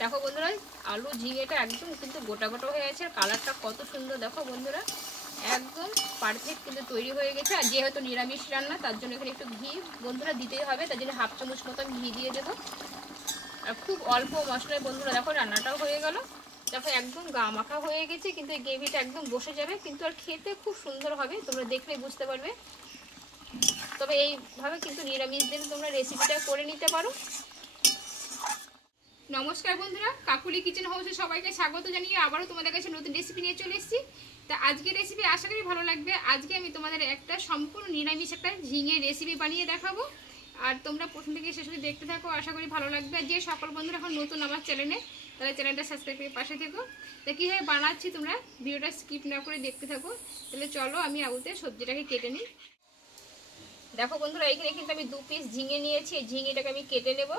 দেখো বন্ধুরা আলু ঝিঙেটা একদম কিন্তু গোটা গোটা হয়ে গেছে, আর কালারটা কত সুন্দর দেখো বন্ধুরা, একদম পারফেক্ট কিন্তু তৈরি হয়ে গেছে। আর যেহেতু নিরামিষ রান্না তার জন্য এখানে একটু ঘি বন্ধুরা দিতেই হবে, তার জন্য হাফ চামচ মতো আমি ঘি দিয়ে দেবো। আর খুব অল্প মশলায় বন্ধুরা দেখো রান্নাটাও হয়ে গেল। দেখো একদম গা মাখা হয়ে গেছে, কিন্তু এই গ্রেভিটা একদম বসে যাবে, কিন্তু আর খেতে খুব সুন্দর হবে, তোমরা দেখলেই বুঝতে পারবে। তবে এইভাবে কিন্তু নিরামিষ দিন তোমরা রেসিপিটা করে নিতে পারো। নমস্কার বন্ধুরা, কাকুলি কিচেন হাউসে সবাইকে স্বাগত জানিয়ে আবারও তোমাদের কাছে নতুন রেসিপি নিয়ে চলে এসেছি। তা আজকের রেসিপি আশা করি ভালো লাগবে। আজকে আমি তোমাদের একটা সম্পূর্ণ নিরামিষ একটা ঝিঙের রেসিপি বানিয়ে দেখাবো, আর তোমরা প্রথম থেকে শেষ অবধি দেখতে থাকো, আশা করি ভালো লাগবে। আর যে সকল বন্ধুরা এখন নতুন আমার চ্যানেলে, তারা চ্যানেলটা সাবস্ক্রাইব করে পাশে থেকো। তা কীভাবে বানাচ্ছি তোমরা ভিডিওটা স্কিপ না করে দেখতে থাকো। তাহলে চলো আমি আগুতে সবজিটাকে কেটে নিই। দেখো বন্ধুরা এখানে কিন্তু আমি 2 পিস ঝিঙে নিয়েছি, এই ঝিঙেটাকে আমি কেটে নেব।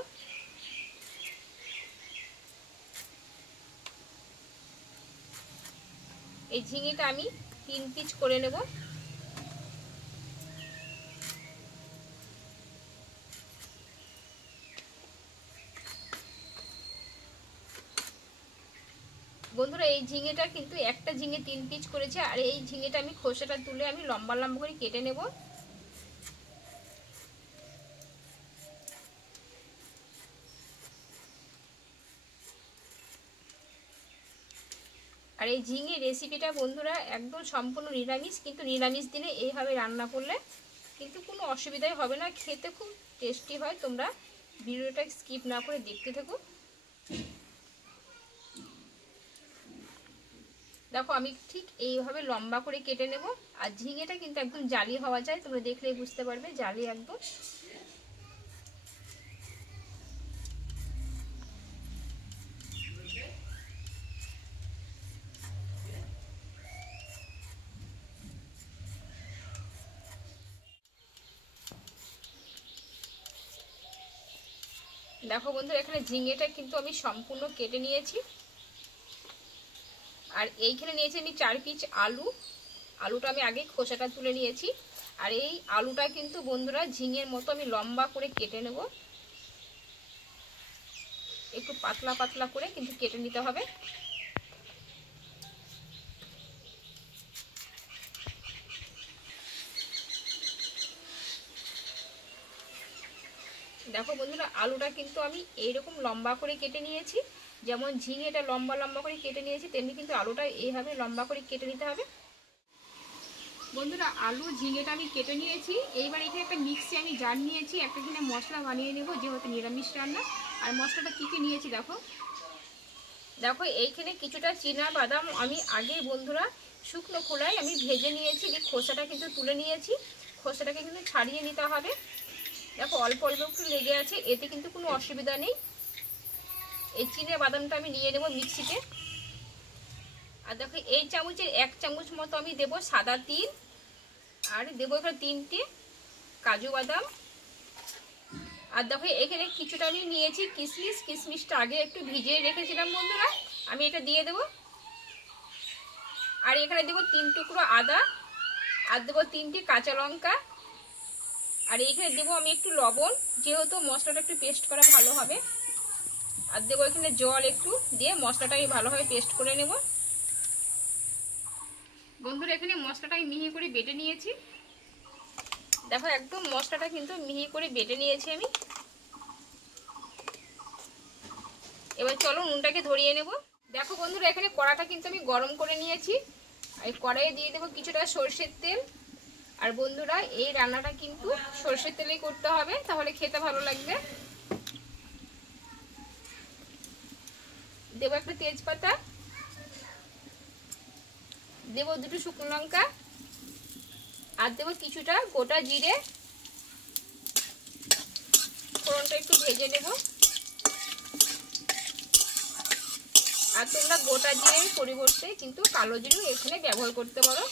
এই ঝিঙেটা আমি 3 পিস করে নেব। বন্ধুরা এই ঝিঙেটা কিন্তু একটা ঝিঙে 3 পিস করেছে, আর এই ঝিঙেটা আমি খোসাটা তুলে আমি লম্বা লম্বা করে কেটে নেব। আর এই ঝিঙে রেসিপিটা বন্ধুরা একদম সম্পূর্ণ নিরামিষ, কিন্তু নিরামিষ দিনে এইভাবে রান্না করলে কিন্তু কোনো অসুবিধাই হবে না, খেতে খুব টেস্টি হয়। তোমরা ভিডিওটা স্কিপ না করে দেখতে থাকো। দেখো আমি ঠিক এইভাবে লম্বা করে কেটে নেব। আর ঝিঙেটা কিন্তু একদম জালি হওয়া যায়, তোমরা দেখলেই বুঝতে পারবে জালি একদম। দেখো বন্ধুরা এখানে ঝিঙেটা কিন্তু আমি সম্পূর্ণ কেটে নিয়েছি। আর এইখানে নিয়েছি আমি 4 পিস আলু। আলুটা আমি আগে খোসাটা তুলে নিয়েছি। আর এই আলুটা কিন্তু বন্ধুরা ঝিঙের মতো আমি লম্বা করে কেটে নেব, একটু পাতলা পাতলা করে কিন্তু কেটে নিতে হবে। দেখো বন্ধুরা আলুটা কিন্তু আমি এইরকম লম্বা করে কেটে নিয়েছি, যেমন ঝিঙেটা লম্বা লম্বা করে কেটে নিয়েছি তেমনি কিন্তু আলুটা এইভাবে লম্বা করে কেটে নিতে হবে। বন্ধুরা আলু ঝিঙেটা আমি কেটে নিয়েছি। এইবার এখানে একটা মিক্সি আমি জার নিয়েছি, একটা কিনে মশলা বানিয়ে নেব যেহেতু নিরামিষ রান্না। আর মশলাটা কী কী নিয়েছি দেখো। দেখো এইখানে কিছুটা চীনা বাদাম আমি আগে বন্ধুরা শুকনো খোলায় আমি ভেজে নিয়েছি, যে খোসাটা কিন্তু তুলে নিয়েছি, খোসাটাকে কিন্তু ছাড়িয়ে নিতে হবে। দেখো অল্প অল্প একটু লেগে আছে, এতে কিন্তু কোনো অসুবিধা নেই। এই চীনা বাদামটা আমি নিয়ে নেব মিক্সিতে। আর দেখো এই চামচের 1 চামচ মতো আমি দেবো সাদা তিল, আর দেবো এখানে 3টে কাজু বাদাম। আর দেখো এখানে কিছুটা আমি নিয়েছি কিশমিশ, কিশমিশটা আগে একটু ভিজিয়ে রেখেছিলাম বন্ধুরা, আমি এটা দিয়ে দেবো। আর এখানে দেবো 3 টুকরো আদা, আর দেবো 3টে কাঁচা লঙ্কা। আর এইখানে দেবো আমি একটু লবণ, যেহেতু মশলাটা একটু পেস্ট করা ভালো হবে। আর দেবো এখানে জল একটু, দিয়ে মশলাটা আমি ভালোভাবে পেস্ট করে নেব। বন্ধুরা এখানে মশলাটা আমি মিহি করে বেটে নিয়েছি। দেখো একদম মশলাটা কিন্তু মিহি করে বেটে নিয়েছি আমি। এবার চলো নুনটাকে ধরিয়ে নেব। দেখো বন্ধুরা এখানে কড়াটা কিন্তু আমি গরম করে নিয়েছি। এই কড়াইয়ে দিয়ে দেবো কিছুটা সরষের তেল। আর বন্ধুরা এই রান্নাটা কিন্তু সরষের তেলেই করতে হবে, তাহলে খেতে ভালো লাগবে। দেবো একটা তেজপাতা, দেবো 2টো শুকনো লঙ্কা, আর দেবো কিছুটা গোটা জিরে। ফোড়নটা একটু ভেজে নেব। আর তোমরা গোটা জিরের পরিবর্তে কিন্তু কালো জিরেও এখানে ব্যবহার করতে পারো।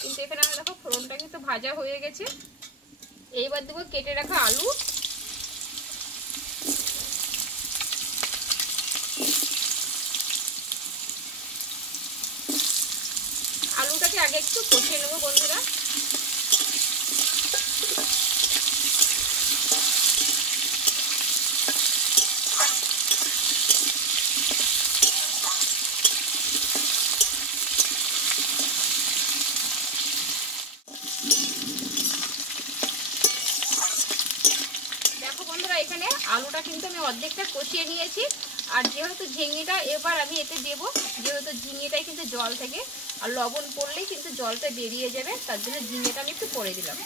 কিন্তু এখানে আমরা দেখো ফোড়নটা কিন্তু ভাজা হয়ে গেছে। এইবার দেবো কেটে রাখা আলু। আলুটাকে আগে একটু কষিয়ে নেবো বন্ধুরা। এখানে আলুটা কিন্তু আমি অর্ধেকটা কষিয়ে নিয়েছি। আর যেহেতু ঝিঙেটা এবার আমি এতে দেব, যেহেতু ঝিঙেটাই কিন্তু জল থেকে, আর লবণ পড়লেই কিন্তু জলটা বেরিয়ে যাবে, তার জন্য ঝিঙেটা আমি একটু পরে দিলাম।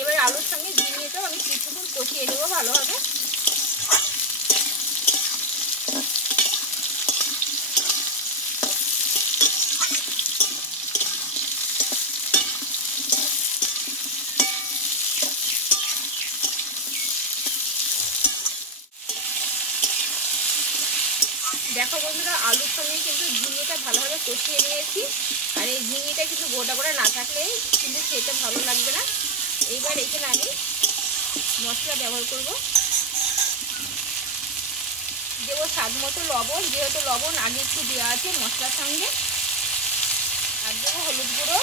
এবার আলুর সঙ্গে ঝিঙেটাও আমি কিছুক্ষণ কষিয়ে নেব ভালোভাবে। দেখো বন্ধুরা, আলুর সঙ্গে কিন্তু ঝিঙেটা ভালোভাবে কষিয়ে নিয়েছি। আর এই ঝিঙেটা কিন্তু গোটা গোটা না থাকলে কিন্তু খেতে ভালো লাগবে না। এইবার এখানে আমি মশলা ব্যবহার করব, দেবো স্বাদ মতো লবণ, যেহেতু লবণ আগে একটু দেওয়া আছে মশলার সঙ্গে। আর দেবো হলুদ গুঁড়ো,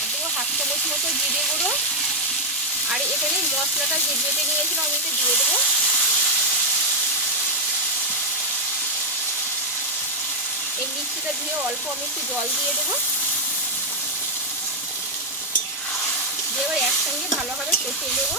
আর দেবো 1/2 চামচ মতো জিরে গুঁড়ো। আর এখানে মশলাটা যে বেটে নিয়েছিলাম আমি একটু দিয়ে দেবো। এই মিক্সিটা দিয়ে অল্প আমি একটু জল দিয়ে দেবো, দিয়ে এবার একসঙ্গে ভালোভাবে কষিয়ে দেবো।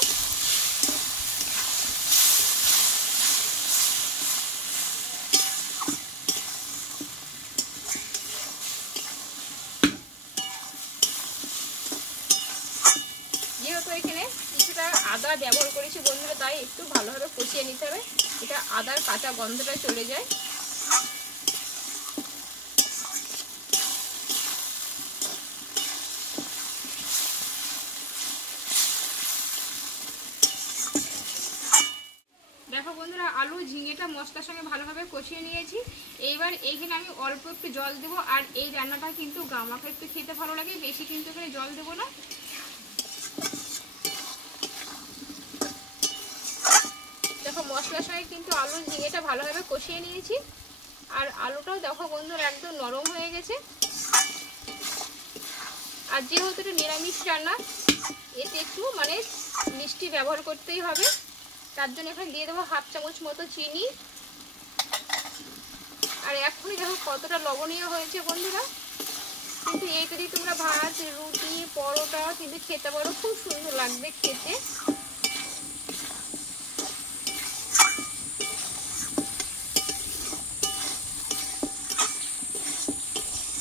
যেহেতু এখানে কিছুটা আদা ব্যবহার করেছি বন্ধুরা, তাই একটু ভালোভাবে কষিয়ে নিতে হবে, এটা আদার কাঁচা গন্ধটা চলে যায়। দেখো বন্ধুরা, আলু ঝিঙেটা মশলার সঙ্গে ভালোভাবে কষিয়ে নিয়েছি। এইবার এইখানে আমি অল্প একটু জল দেবো। আর এই রান্নাটা কিন্তু গামাখা একটু খেতে ভালো লাগে, বেশি কিন্তু এখানে জল দেবো না। দেখো মশলার সঙ্গে কিন্তু আলু ঝিঙেটা ভালোভাবে কষিয়ে নিয়েছি। আর আলুটাও দেখো বন্ধুরা একদম নরম হয়ে গেছে। আর যেহেতু এটা নিরামিষ রান্না, এতে একটু মানে মিষ্টি ব্যবহার করতেই হবে, তার জন্য এখানে দিয়ে দেবো 1/2 চামচ মতো চিনি। আর এখনই দেখো কতটা লবণীয় হয়েছে বন্ধুরা। কিন্তু এইটা দিয়ে তোমরা ভাত, রুটি, পরোটা কিন্তু খেতে পারো, খুব সুন্দর লাগবে খেতে।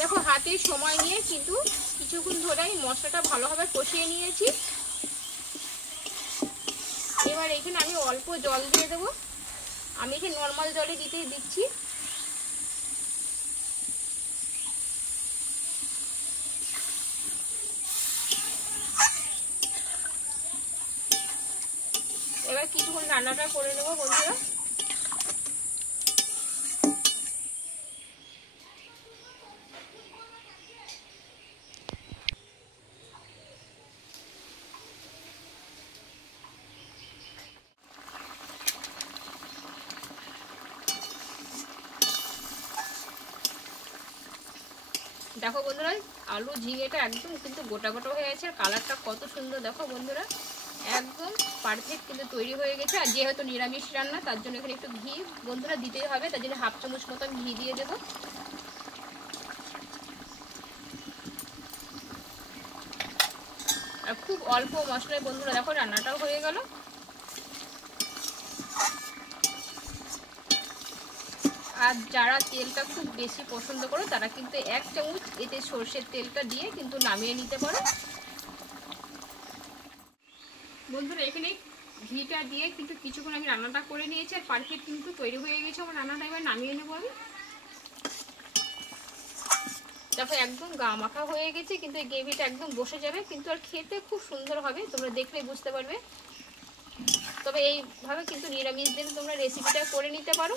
দেখো হাতে সময় নিয়ে কিন্তু কিছুক্ষণ ধরে আমি মশলাটা ভালোভাবে কষিয়ে নিয়েছি। এবার এখানে আমি অল্প জল দিয়ে দেবো, আমি এখানে নর্মাল জলে দিচ্ছি। এবার কিছুক্ষণ রান্নাটা করে নেবো বন্ধুরা। দেখো বন্ধুরা, আলু ঝিঙেটা একদম কিন্তু গোটা গোটা হয়ে গেছে। আর কালারটা কত সুন্দর দেখো বন্ধুরা, একদম পারফেক্ট কিন্তু তৈরি হয়ে গেছে। আর যেহেতু নিরামিষ রান্না, তার জন্য এখানে একটু ঘি বন্ধুরা দিতেই হবে, তার জন্য 1/2 চামচ মতো আমি ঘি দিয়ে দেবো। আর খুব অল্প মশলায় বন্ধুরা দেখো রান্নাটাও হয়ে গেল। আর যারা তেলটা খুব বেশি পছন্দ করো, তারা কিন্তু 1 চামচ এতে সর্ষের তেলটা দিয়ে কিন্তু নামিয়ে নিতে পারো বন্ধুরা। এখানে ঘিটা দিয়ে কিন্তু কিছুক্ষণ আমি রান্নাটা করে নিয়েছি। আর পারফেক্ট কিন্তু তৈরি হয়ে গেছে আমার রান্নাটা। এবার নামিয়ে নেবো আমি। দেখো একদম গা মাখা হয়ে গেছে, কিন্তু এই গ্রেভিটা একদম বসে যাবে, কিন্তু আর খেতে খুব সুন্দর হবে, তোমরা দেখলেই বুঝতে পারবে। তবে এইভাবে কিন্তু নিরামিষ দিন তোমরা রেসিপিটা করে নিতে পারো।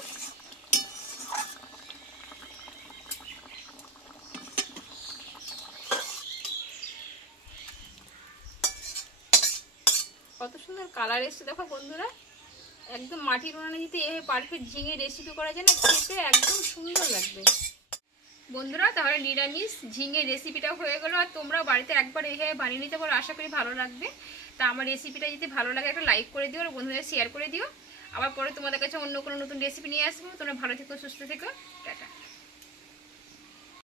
কত সুন্দর কালার এসছে দেখো বন্ধুরা, একদম মাটির উনানে যদি এভাবে পারফেক্ট ঝিঙে রেসিপি করা যায় না, খেতে একদম সুন্দর লাগবে বন্ধুরা। তাহলে নিরামিষ ঝিঙে রেসিপিটা হয়ে গেল। আর তোমরা বাড়িতে একবার এইভাবে বানিয়ে নিতে পারো, আশা করি ভালো লাগবে। তা আমার রেসিপিটা যদি ভালো লাগে একটা লাইক করে দিও, আর বন্ধুদের শেয়ার করে দিও। আবার পরে তোমাদের কাছে অন্য কোনো নতুন রেসিপি নিয়ে আসবো। তোমরা ভালো থেকো, সুস্থ থেকো, টাটা।